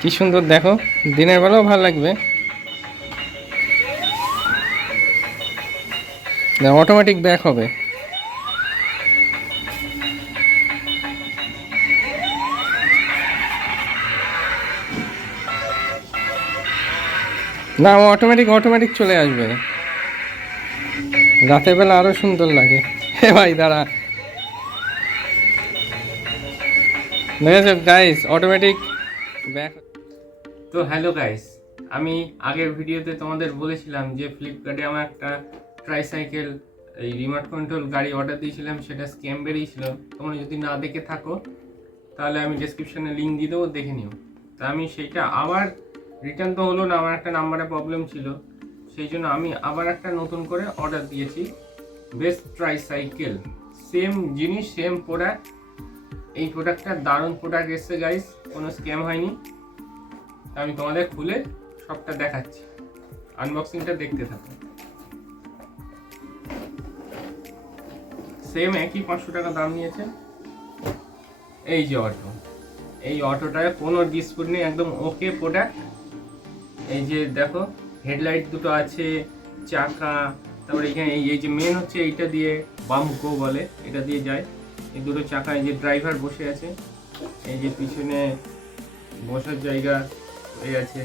কি সুন্দর দেখো, দিনের বেলাও ভালো লাগবে। অটোমেটিক ব্যাক হবে। না, অটোমেটিক চলে আসবে। রাতের বেলা আরো সুন্দর লাগে। হে ভাই দাঁড়া, দেখেছো গাইস, অটোমেটিক ব্যাক। তো হ্যালো গাইস, আমি আগের ভিডিওতে তোমাদের বলেছিলাম যে ফ্লিপকার্টে আমার একটা ট্রাইসাইকেল এই রিমোট কন্ট্রোল গাড়ি অর্ডার দিয়েছিলাম, সেটা স্ক্যাম বেরিয়েছিল। তোমরা যদি না দেখে থাকো তাহলে আমি ডেসক্রিপশনে লিঙ্ক দিয়ে দেবো, দেখে নিও। তা আমি সেইটা আবার রিটার্ন তো হলো না, আমার একটা নাম্বারে প্রবলেম ছিল, সেই জন্য আমি আবার একটা নতুন করে অর্ডার দিয়েছি। বেস্ট ট্রাইসাইকেল, সেম জিনিস সেম প্রোডাক্ট। এই প্রোডাক্টটা দারুণ প্রোডাক্ট এসছে গাইস, কোনো স্ক্যাম হয়নি। আমি তোমাদের খুলে সবটা দেখাচ্ছি, আনবক্সিংটা দেখতে থাকো। সেম একই 500 টাকা দাম নিয়েছে। এই যে অটো, এই অটোটায় কোনো ডিসপুট নেই, একদম ওকে প্রোডাক্ট। এই যে দেখো, হেডলাইট দুটো আছে, চাকা, তারপরে এখানে এই যে মেন হচ্ছে এইটা দিয়ে বাম্পো বলে, এটা দিয়ে যায়। এই দুটো চাকা, এই যে ড্রাইভার বসে আছে, এই যে পিছনে বসার জায়গা এই আছে।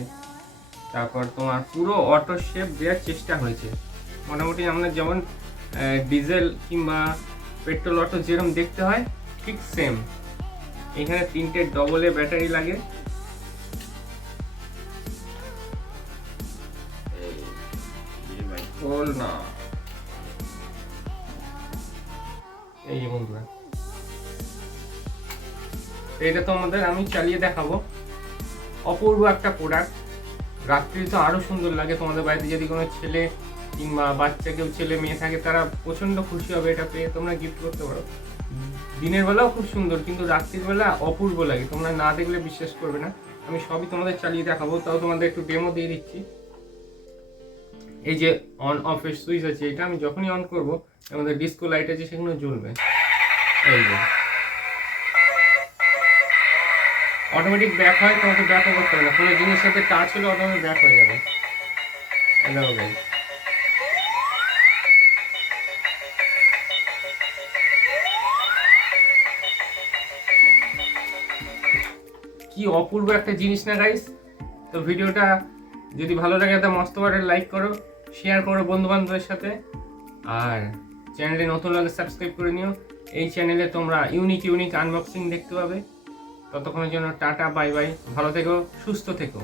তারপর তোমার পুরো অটো শেপ দেওয়ার চেষ্টা হয়েছে, মোটামুটি আমরা যেমন ডিজেল কিংবা পেট্রোল অটো যেরকম দেখতে হয় ঠিক সেম। এখানে 3টে ডবল ব্যাটারি লাগে। না, এই যে বন্ধুরা, এটা তোমাদের আমি চালিয়ে দেখাবো। অপূর্ব একটা প্রোডাক্ট, রাত্রি তো আরো সুন্দর লাগে। তোমাদের বাড়িতে যদি কোনো ছেলে কিংবা বাচ্চা কেউ ছেলে মেয়ে থাকে, তারা প্রচন্ড খুশি হবে এটা পেয়ে, তোমরা গিফট করতে পারো। দিনের বেলাও খুব সুন্দর, কিন্তু রাত্রির বেলা অপূর্ব লাগে, তোমরা না দেখলে বিশ্বাস করবে না। আমি সবই তোমাদের চালিয়ে দেখাবো, তাও তোমাদের একটু ডেমো দিয়ে দিচ্ছি। এই যে অন অফ এর সুইচ আছে, এটা আমি যখনই অন করব আমাদের ডিস্কো লাইট আছে সেগুলো জ্বলবে। এই যে অটোমেটিক ব্যাক হয়, তোমাকে ব্যাকও করতে হবে না, কোনো জিনিসের সাথে টাচ হলে অটোমেটিক ব্যাক হয়ে যাবে। কি অপূর্ব একটা জিনিস না গাইস। তো ভিডিওটা যদি ভালো লাগে তো মস্ত করে লাইক করো, শেয়ার করো বন্ধু বান্ধবের সাথে, আর চ্যানেলে নতুন হলে সাবস্ক্রাইব করে নিও। এই চ্যানেলে তোমরা ইউনিক আনবক্সিং দেখতে পাবে। ততক্ষণের জন্য টাটা, বাই বাই, ভালো থেকো, সুস্থ থেকো।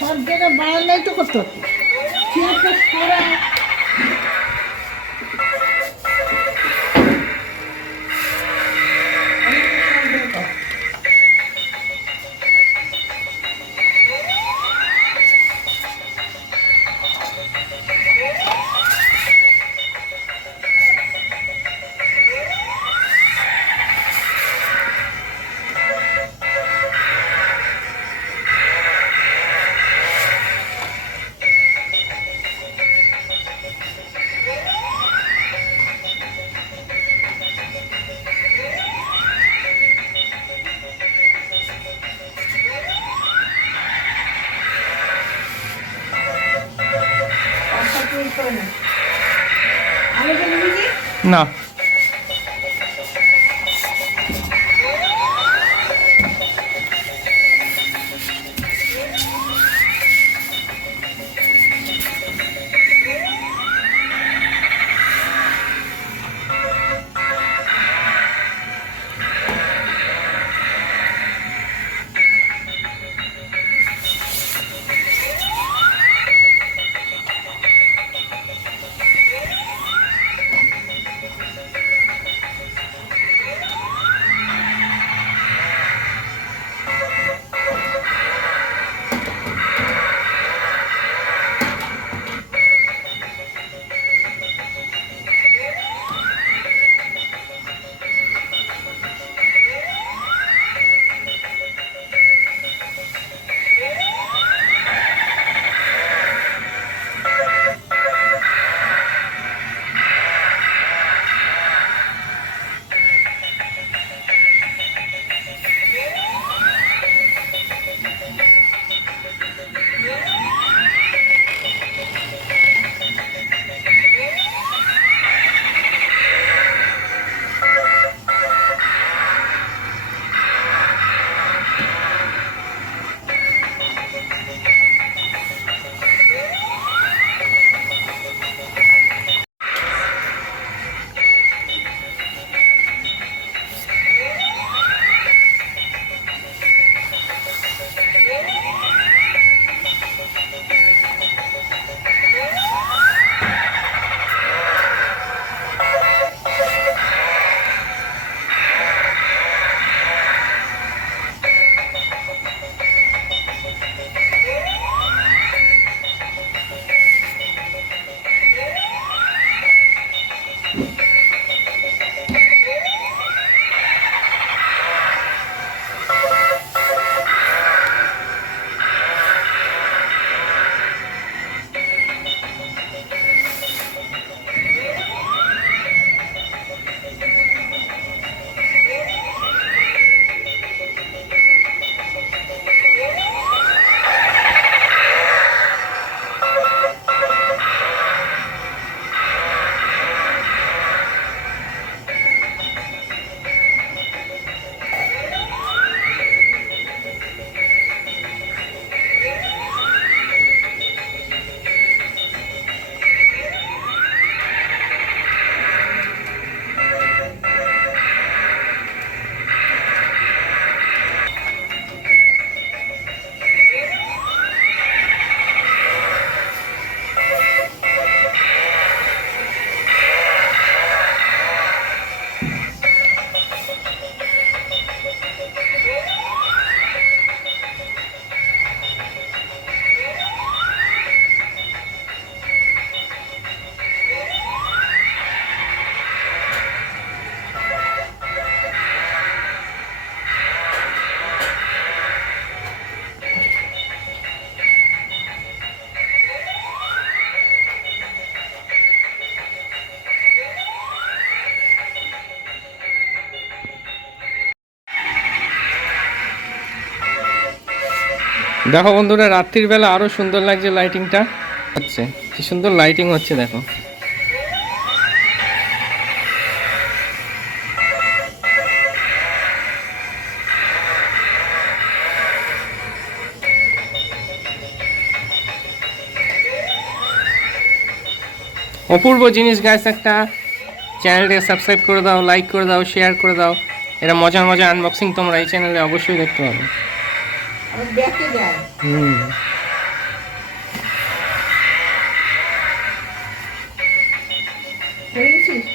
সব জায়গায় বাড়ালেই তো করতে হতো। কি একটা সরা না, দেখো বন্ধুরা, রাত্রির বেলা আরো সুন্দর লাগছে লাইটিংটা হচ্ছে, কি সুন্দর লাইটিং হচ্ছে দেখো। অপূর্ব জিনিস গাইস, একটা চ্যানেলটাকে সাবস্ক্রাইব করে দাও, লাইক করে দাও, শেয়ার করে দাও। এরা মজার মজার আনবক্সিং তোমরা এই চ্যানেলে অবশ্যই দেখতে পাবে। আবার ব্যাকে যায়। হুম। করে গেছিস?